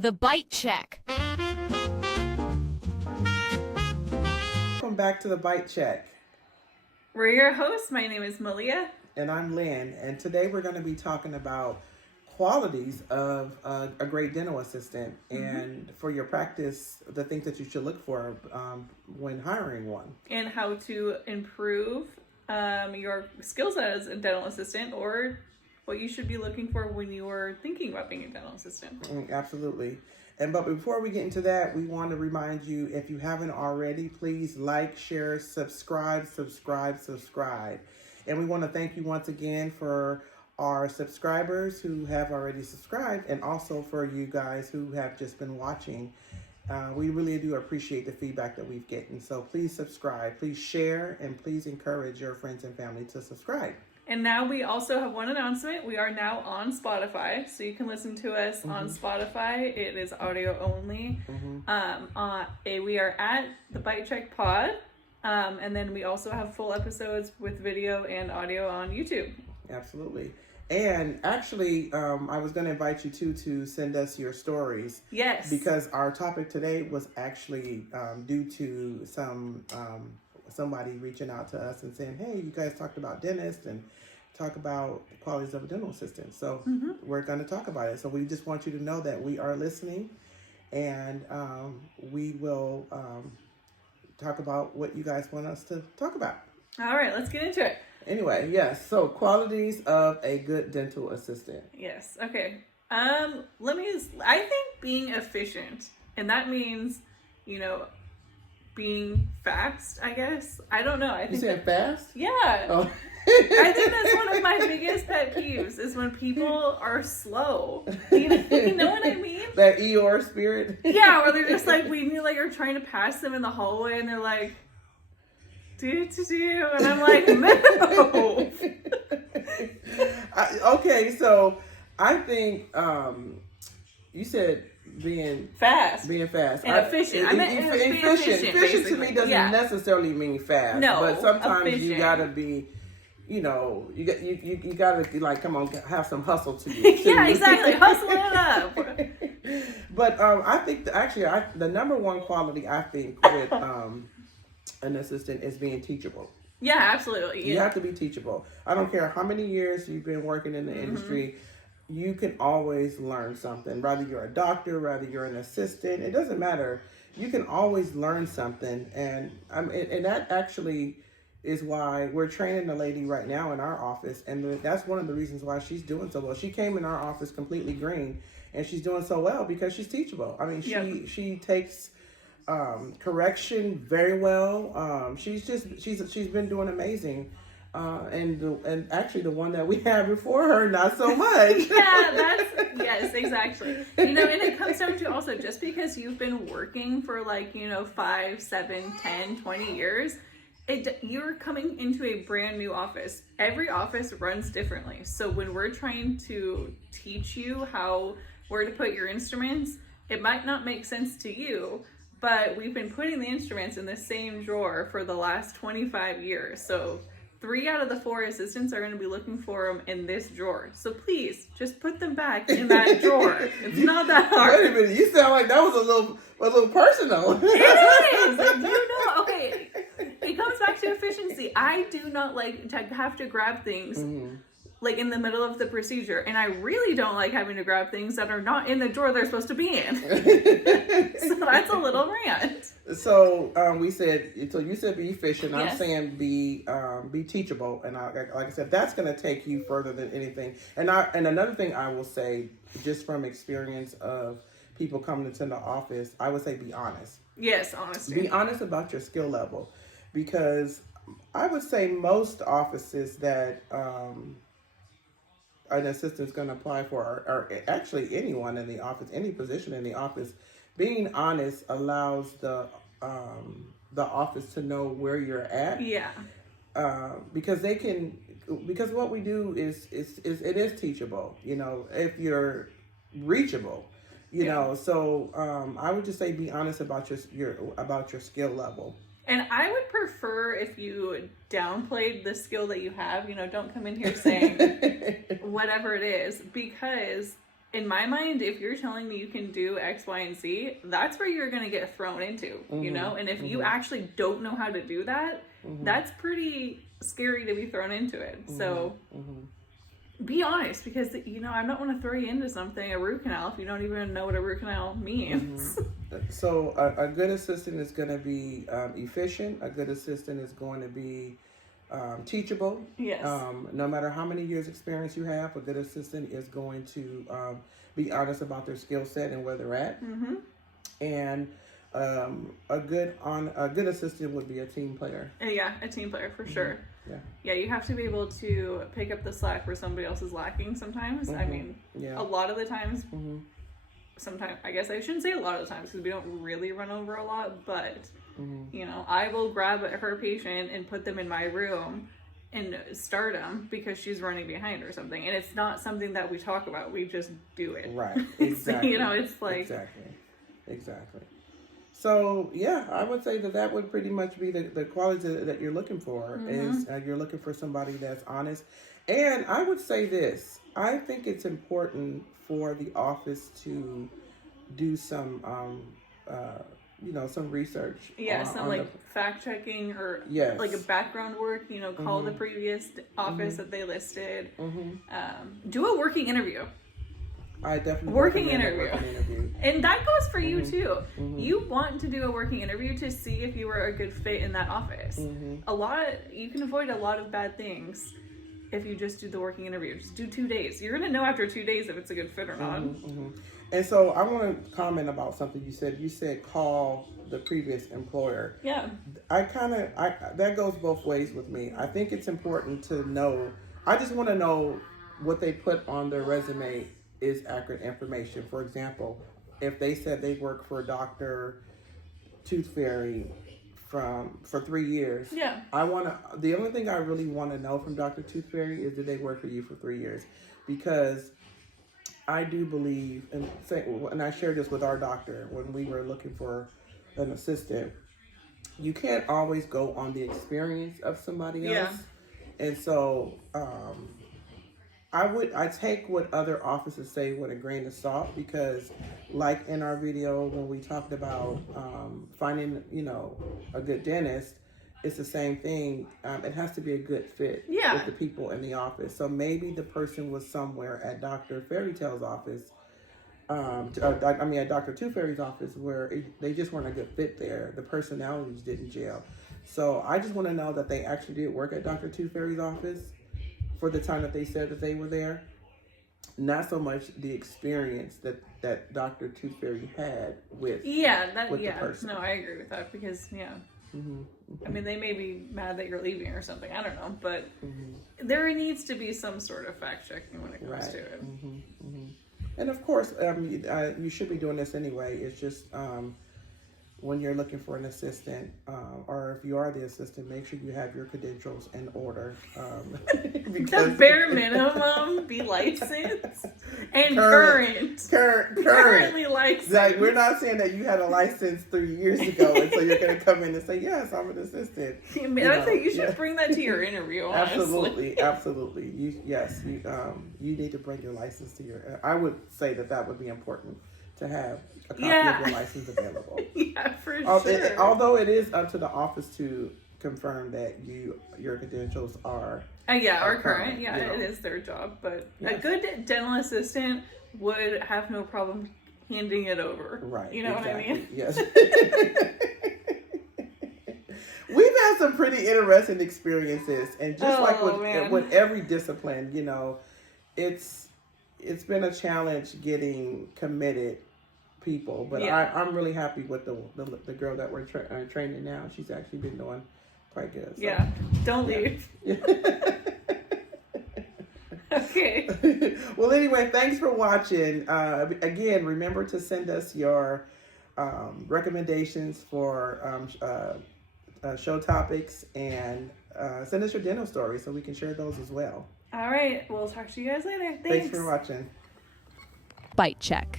The Bite Check. Welcome back to the Bite Check. We're your hosts. My name is Malia. And I'm Lynn. And today we're going to be talking about qualities of a great dental assistant and for your practice, the things that you should look for when hiring one. And how to improve your skills as a dental assistant, or what you should be looking for when you are thinking about being a dental assistant. Absolutely. But before we get into that, we want to remind you, if you haven't already, please like, share, subscribe. And we want to thank you once again for our subscribers who have already subscribed, and also for you guys who have just been watching. We really do appreciate the feedback that we've gotten. So please subscribe, please share, and please encourage your friends and family to subscribe. And now we also have one announcement. We are now on Spotify, so you can listen to us on Spotify. It is audio only. We are at the Bite Check Pod, and then we also have full episodes with video and audio on YouTube. Absolutely. And actually, I was going to invite you to send us your stories. Yes. Because our topic today was actually due to somebody reaching out to us and saying, hey, you guys talked about dentists and talk about the qualities of a dental assistant. So we're going to talk about it. So we just want you to know that we are listening, and we will talk about what you guys want us to talk about. All right, let's get into it. Anyway, yes. So qualities of a good dental assistant. Yes. Okay. I think being efficient, and that means, being fast, I guess. I don't know. You said fast? Yeah. Oh. I think that's one of my biggest pet peeves is when people are slow. You know what I mean? That Eeyore spirit? Yeah, or they're just like, when you're trying to pass them in the hallway and they're like, do, and I'm like, no. Okay, so I think you said being fast and efficient. I meant efficient. Efficient to me doesn't necessarily mean fast. No, but sometimes efficient. you gotta be, you gotta like, come on, have some hustle to you. Yeah, exactly, hustle it up. But I think the number one quality I think with an assistant is being teachable. Yeah, absolutely. Yeah. You have to be teachable. I don't care how many years you've been working in the industry. You can always learn something. Whether you're a doctor, whether you're an assistant, it doesn't matter. You can always learn something. And that actually is why we're training a lady right now in our office. And that's one of the reasons why she's doing so well. She came in our office completely green, and she's doing so well because she's teachable. I mean, she takes correction very well. She's been doing amazing. And actually the one that we had before her, not so much. Yes, exactly. And it comes down to also, just because you've been working for 5, 7, 10, 20 years, you're coming into a brand new office. Every office runs differently. So when we're trying to teach you where to put your instruments, it might not make sense to you, but we've been putting the instruments in the same drawer for the last 25 years. So 3 out of the 4 assistants are going to be looking for them in this drawer. So please, just put them back in that drawer. It's not that hard. Wait a minute, you sound like that was a little personal. It is. Okay, it comes back to efficiency. I do not like to have to grab things in the middle of the procedure, and I really don't like having to grab things that are not in the drawer they're supposed to be in. So that's a little rant. So you said be efficient. Yes. I'm saying be teachable, and like I said, that's going to take you further than anything. And another thing I will say, just from experience of people coming into the office, I would say be honest. Yes, honesty. Be honest about your skill level, because I would say most offices that an assistant's going to apply for, or actually anyone in the office, any position in the office, being honest allows the office to know where you're at. Yeah. Because what we do is it is teachable. If you're reachable. So I would just say be honest about your skill level. And I would prefer if you downplayed the skill that you have. Don't come in here saying whatever it is, because in my mind, if you're telling me you can do X, Y, and Z, that's where you're going to get thrown into, you know? And if you actually don't know how to do that, that's pretty scary to be thrown into it. So be honest, because, you know, I don't want to throw you into something, a root canal, if you don't even know what a root canal means. So a good assistant is going to be efficient. A good assistant is going to be teachable. Yes. No matter how many years experience you have, a good assistant is going to be honest about their skill set and where they're at. And a good assistant would be a team player. Yeah, a team player for sure. Yeah, you have to be able to pick up the slack where somebody else is lacking sometimes. I mean, a lot of the times, sometimes, I guess I shouldn't say a lot of the times because we don't really run over a lot, but, you know, I will grab her patient and put them in my room and start them because she's running behind or something. And it's not something that we talk about. We just do it. Right. Exactly. You know, it's like... Exactly. So, yeah, I would say that would pretty much be the quality that you're looking for is you're looking for somebody that's honest. And I would say this. I think it's important for the office to do some, you know, some research. Yeah, some like fact checking or like a background work, you know, call the previous office that they listed. Do a working interview. I definitely working interview. And that goes for you too. You want to do a working interview to see if you are a good fit in that office. You can avoid a lot of bad things if you just do the working interview. Just do 2 days. You're gonna know after 2 days if it's a good fit or not. And so I want to comment about something you said. You said call the previous employer. Yeah. That goes both ways with me. I think it's important to know. I just want to know what they put on their resume is accurate information. For example, if they said they work for Dr. Tooth Fairy for 3 years, the only thing I really want to know from Dr. Tooth Fairy is did they work for you for 3 years? Because I do believe, and I shared this with our doctor when we were looking for an assistant, you can't always go on the experience of somebody else. And so I take what other offices say with a grain of salt, because like in our video when we talked about finding, you know, a good dentist, it's the same thing. It has to be a good fit with the people in the office. So maybe the person was somewhere at Dr. Fairytale's office, at Dr. Tooth Fairy's office where they just weren't a good fit there. The personalities didn't gel. So I just want to know that they actually did work at Dr. Tooth Fairy's office for the time that they said that they were there. Not so much the experience that Dr. Tooth Fairy had with the person. No, I agree with that because I mean, they may be mad that you're leaving or something. I don't know, but there needs to be some sort of fact checking when it comes to it. And of course, you should be doing this anyway. It's just when you're looking for an assistant, or if you are the assistant, make sure you have your credentials in order. The bare minimum, be licensed and currently licensed. Like, we're not saying that you had a license 3 years ago, and so you're going to come in and say, "Yes, I'm an assistant." I think you should bring that to your interview. Honestly. Absolutely. You need to bring your license to your. I would say that would be important to have a copy of your license available. For sure. Although it is up to the office to confirm that your credentials are current. Yeah, it is their job. But a good dental assistant would have no problem handing it over. Right. You know what I mean? Yes. We've had some pretty interesting experiences, and just with every discipline, you know, it's been a challenge getting committed people, but I'm really happy with the girl that we're training now. She's actually been doing quite good. So. Yeah, don't leave. Okay. Well, anyway, thanks for watching. Again, remember to send us your recommendations for show topics, and send us your dental stories so we can share those as well. All right, we'll talk to you guys later. Thanks for watching. Bite check.